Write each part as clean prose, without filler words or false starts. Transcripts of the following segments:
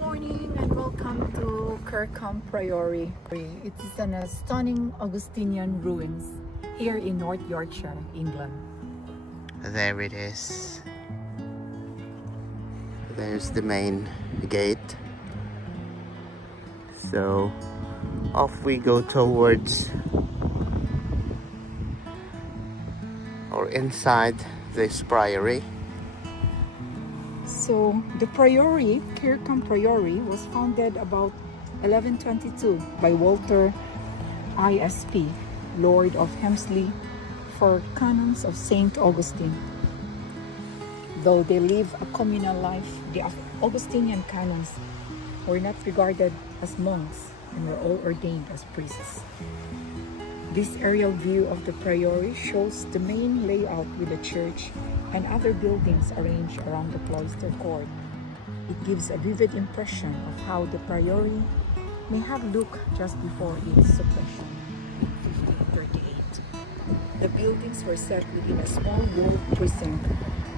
Morning and welcome to Kirkham, Priory. It is a stunning Augustinian ruins here in North Yorkshire, England. There it is. There's the main gate. So off we go towards or inside this priory. So the Priory, Kirkham Priory, was founded about 1122 by Walter ISP, Lord of Hemsley, for canons of Saint Augustine. Though they live a communal life, the Augustinian canons were not regarded as monks and were all ordained as priests. This aerial view of the Priory shows the main layout with the church and other buildings arranged around the cloister court. It gives a vivid impression of how the Priory may have looked just before its suppression in 1538. The buildings were set within a small walled precinct,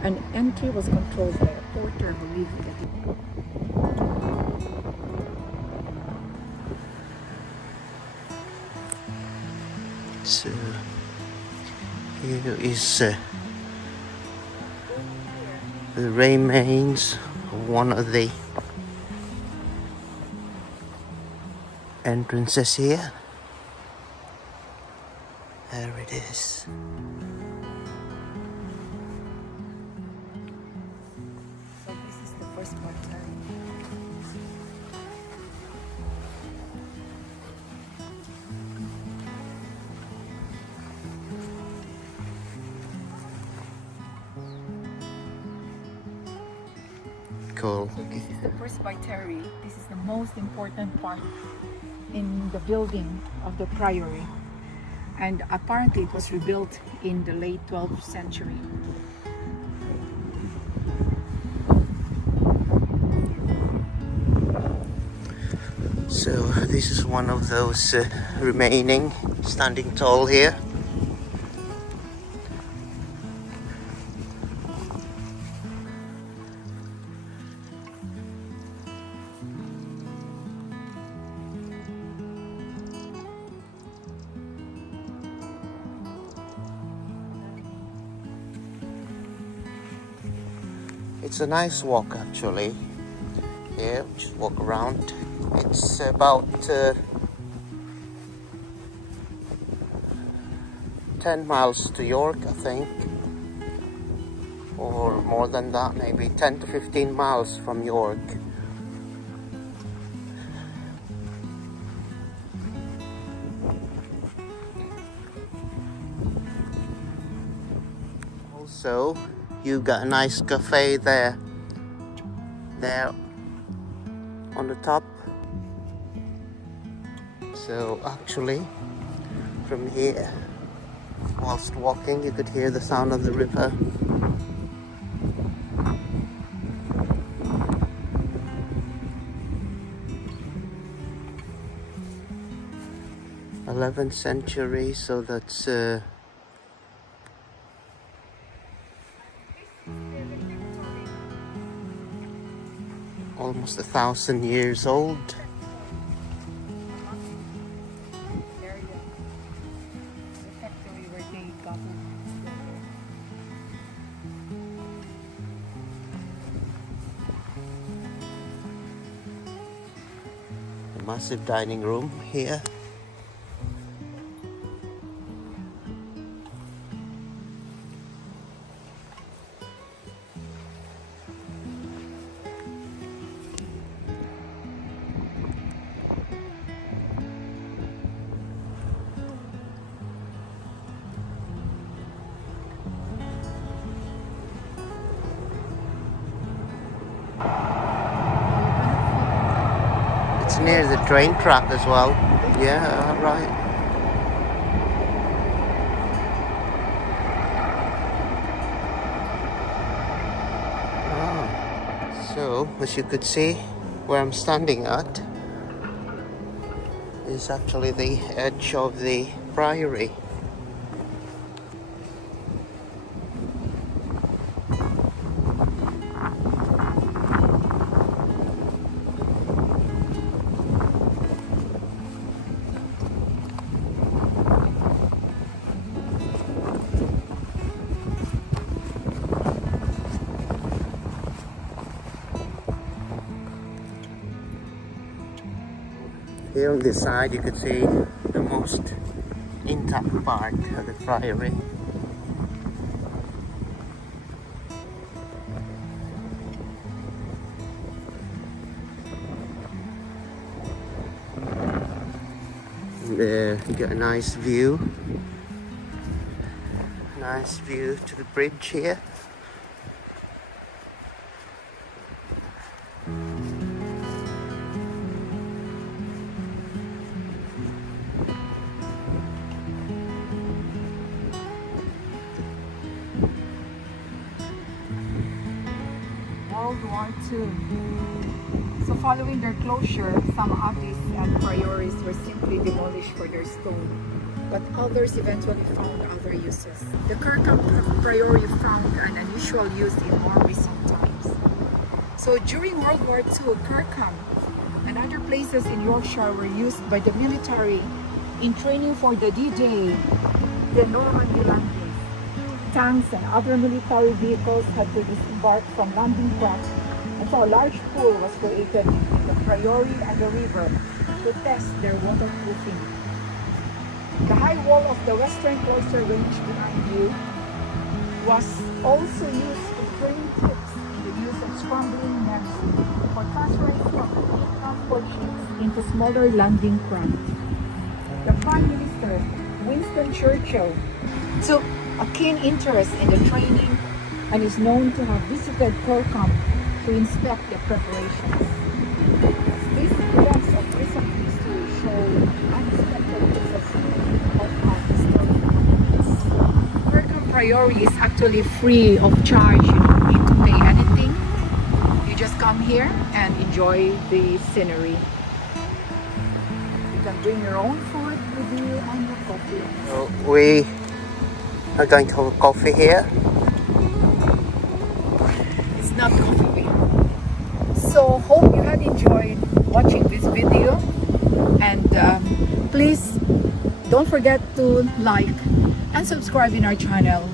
and entry was controlled by a porter who lived at the So here is the remains of one of the entrances here. There it is. So this is the first portal. Cool. So this is the presbytery. This is the most important part in the building of the priory. And apparently it was rebuilt in the late 12th century. So this is one of those remaining standing tall here. It's a nice walk actually. Here, just walk around. It's about 10 miles to York, I think, or more than that, maybe 10 to 15 miles from York. Also, you got a nice cafe there on the top. So actually from here, whilst walking, you could hear the sound of the river. '11th century, so that's almost 1,000 years old. The factory where they got A massive dining room here. It's near the train track as well. Yeah, right. So, as you could see, where I'm standing at is actually the edge of the priory. Here on this side you could see the most intact part of the Priory. There you get a nice view to the bridge here. World War II. So following their closure, some abbeys and priories were simply demolished for their stone, but others eventually found other uses. The Kirkham Priory found an unusual use in more recent times. So during World War II, Kirkham and other places in Yorkshire were used by the military in training for the D-Day, the Normandy landings. Tanks and other military vehicles had to disembark from landing craft, and so a large pool was created between the Priory and the river to test their waterproofing. The high wall of the western cloister range behind you was also used to train ships in the use of scrambling nets for transferring from transport ships into smaller landing craft. The Prime Minister, Winston Churchill, took a keen interest in the training and is known to have visited Kirkham to inspect the preparations. These events of recent history show unexpected uses of our historical monuments. Kirkham Priory is actually free of charge. You don't need to pay anything. You just come here and enjoy the scenery. You can bring your own food with you and your coffee. So we are going to have a coffee here. It's not coffee. So hope you had enjoyed watching this video, and please don't forget to like and subscribe in our channel